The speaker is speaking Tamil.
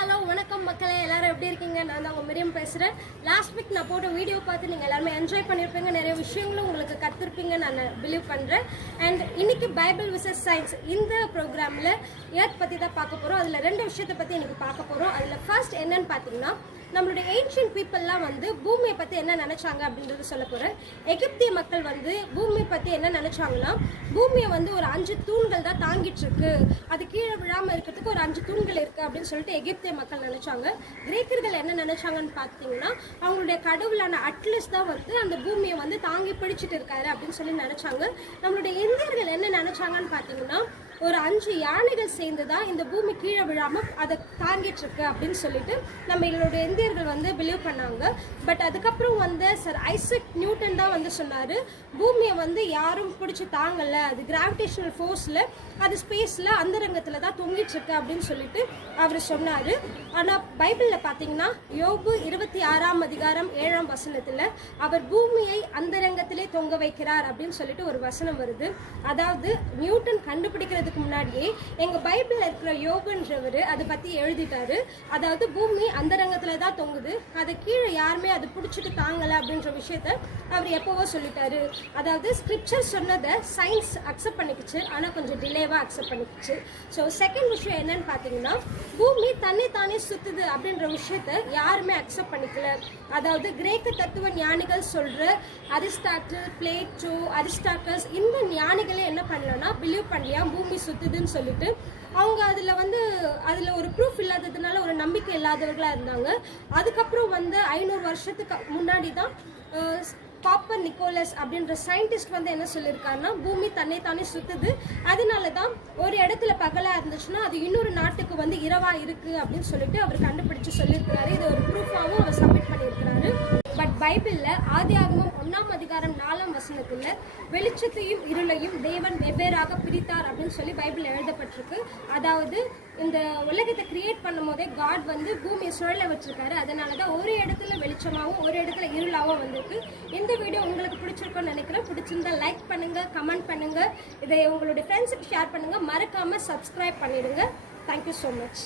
ஹலோ வணக்கம் மக்களே, எல்லாரும் எப்படி இருக்கீங்க? நான் தான் உங்கள் மிரியம் பேசுகிறேன். லாஸ்ட் வீக் நான் போட்ட வீடியோ பார்த்து நீங்கள் எல்லாருமே என்ஜாய் பண்ணியிருப்பீங்க, நிறைய விஷயங்களும் உங்களுக்கு கற்றுருப்பீங்கன்னு நான் பிலீவ் பண்ணுறேன். அண்ட் இன்னைக்கு பைபிள் விசஸ் சயின்ஸ் இந்த ப்ரோக்ராமில் எர்த் பற்றி தான் பார்க்க போகிறோம். அதில் ரெண்டு விஷயத்தை பற்றி எனக்கு பார்க்க போகிறோம். அதில் ஃபர்ஸ்ட் என்னன்னு பார்த்தீங்கன்னா, நம்மளுடைய ஏன்ஷியன்ட் பீப்புளெலாம் வந்து பூமியை பற்றி என்ன நினச்சாங்க அப்படின்றது சொல்ல போகிறேன். எகிப்திய மக்கள் வந்து பூமியை பற்றி என்ன நினச்சாங்கன்னா, பூமியை வந்து ஒரு 5 தூண்கள் தான் தாங்கிட்டு இருக்கு, அது கீழே விழாமல் இருக்கிறதுக்கு ஒரு 5 தூண்கள் இருக்குது அப்படின்னு சொல்லிட்டு எகிப்திய மக்கள் நினச்சாங்க. கிரேக்கர்கள் என்ன நினச்சாங்கன்னு பார்த்தீங்கன்னா, அவங்களுடைய கடவுளான அட்லஸ் தான் வந்து அந்த பூமியை வந்து தாங்கி பிடிச்சிட்டு இருக்காரு அப்படின்னு சொல்லி நினச்சாங்க. நம்மளுடைய இந்தியர்கள் என்ன நினச்சாங்கன்னு பார்த்தீங்கன்னா, ஒரு 5 யானைகள் சேர்ந்து தான் இந்த பூமி கீழே விழாமல் அதை தாங்கிட்டு இருக்கு அப்படின்னு சொல்லிட்டு நம்ம எங்களுடைய இந்தியர்கள் வந்து பிலீவ் பண்ணாங்க. பட் அதுக்கப்புறம் வந்து சர் ஐசக் நியூட்டன் தான் வந்து சொன்னார், பூமியை வந்து யாரும் பிடிச்சி தாங்கலை, அது கிராவிடேஷனல் ஃபோர்ஸில் அது ஸ்பேஸில் அந்தரங்கத்தில் தான் தொங்கிட்டு இருக்கு அப்படின்னு சொல்லிட்டு அவர் சொன்னார். ஆனால் பைபிளில் பார்த்தீங்கன்னா யோபு 26ஆம் அதிகாரம் 7ஆம் வசனத்தில் அவர் பூமியை அந்தரங்கத்திலே தொங்க வைக்கிறார் அப்படின்னு சொல்லிட்டு ஒரு வசனம் வருது. அதாவது நியூட்டன் கண்டுபிடிக்கிறது முன்னாடியே எங்க பைபிள்ல இருக்கிற யோபுன்றவர் அதை பத்தி எழுதிட்டாரு. அதாவது பூமி அந்தரங்கத்துல தான் தொங்குது, அதை கீழே யாருமே அது பிடிச்சிட்டு தாங்கல அப்படின்ற விஷயத்த அவர் எப்பவோ சொல்லிட்டாரு. அதாவது ஸ்கிரிப்சர் சொன்னதை சயின்ஸ் அக்செப்ட் பண்ணிக்கிச்சு, ஆனா கொஞ்சம் டிலேவா அக்செப்ட் பண்ணிக்கிச்சு. ஸோ செகண்ட் விஷயம் என்னன்னு பாத்தீங்கன்னா, பூமி தன்னை தானே சுத்துது அப்படின்ற விஷயத்த யாருமே அக்செப்ட் பண்ணிக்கல. அதாவது கிரேக்க தத்துவ ஞானிகள் சொல்ற அரிஸ்டாட்டில், பிளேட்டோ, அரிஸ்டாட்டஸ் இந்த ஞானிகளே என்ன பண்ணலன்னா பிலீவ் பண்ணலையா பூமி சுத்துதுன்னு சொல்லிட்டு. அவங்க அதில் ஒரு ப்ரூஃப் இல்லாததுனால ஒரு நம்பிக்கை இல்லாதவர்களாக இருந்தாங்க. அதுக்கப்புறம் வந்து 500 வருஷத்துக்கு முன்னாடி தான் காப்பர் நிக்கோலஸ் அப்படின்ற சயின்டிஸ்ட் வந்து என்ன சொல்லியிருக்காருன்னா, பூமி தன்னை தானே சுத்துது, அதனால தான் ஒரு இடத்துல பகலாக இருந்துச்சுன்னா அது இன்னொரு நாட்டுக்கு வந்து இரவா இருக்கு அப்படின்னு சொல்லிட்டு அவர் கண்டுபிடிச்சு சொல்லியிருக்கிறாரு. இது ஒரு ப்ரூஃபாகவும் அவர் சப்மிட் பண்ணியிருக்கிறாரு. பட் பைபிளில் ஆதியாகமம் 1ஆம் அதிகாரம் 4ஆம் வசனத்தில் வெளிச்சத்தையும் இருளையும் தேவன் வெவ்வேறாக பிரித்தார் அப்படின்னு சொல்லி பைபிள் எழுதப்பட்டிருக்கு. அதாவது இந்த உலகத்தை கிரியேட் பண்ணும் போதே காட் வந்து பூமியை சுழல வச்சிருக்காரு. அதனால தான் ஒரு இடத்துல வெளிச்சமாகவும் ஒரு இடத்துல இருளாகவும் வந்திருக்கு. இந்த வீடியோ உங்களுக்கு பிடிச்சிருக்கும்னு நினைக்கிறேன். பிடிச்சிருந்தா லைக் பண்ணுங்க, கமெண்ட் பண்ணுங்க, இதை உங்களுடைய ஃப்ரெண்ட்ஸுக்கு ஷேர் பண்ணுங்க, மறக்காம சப்ஸ்கிரைப் பண்ணிடுங்க. Thank you so much.